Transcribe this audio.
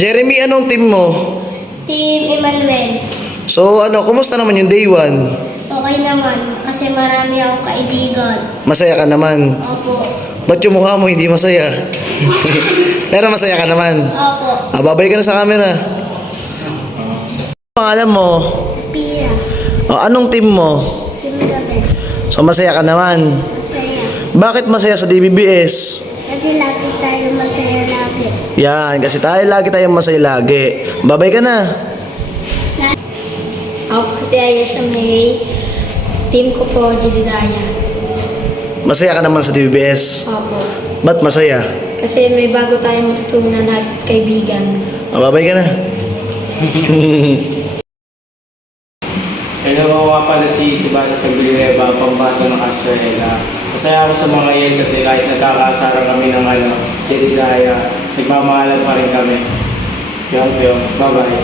Jeremy, anong team mo? Team Emmanuel. So kumusta naman yung day 1? Okay naman, kasi marami akong kaibigan. Masaya ka naman. Opo. Ba't yung mukha mo hindi masaya? Pero masaya ka naman. Opo. Babay ka na sa camera. Pangalan mo? Pia. Anong team mo? Team Gabi. So masaya ka naman. Masaya. Bakit masaya sa DBBS? Kasi lagi tayo masaya lagi. Yan, kasi lagi tayong masaya lagi. Babay ka na. Ako kasi Ayesha May. Team ko po, Jedediah. Masaya ka naman sa DBBS. Opo. Ba't masaya? Kasi may bago tayong matutunan at kaibigan. Babay ka na. Hello, ako nga pala si Sebastian Villareba, pambato ng Australia. Masaya ako sa mga yan kasi kahit nagkakasara kami ng Jedediah, nagmamahalan pa rin kami. Bye-bye.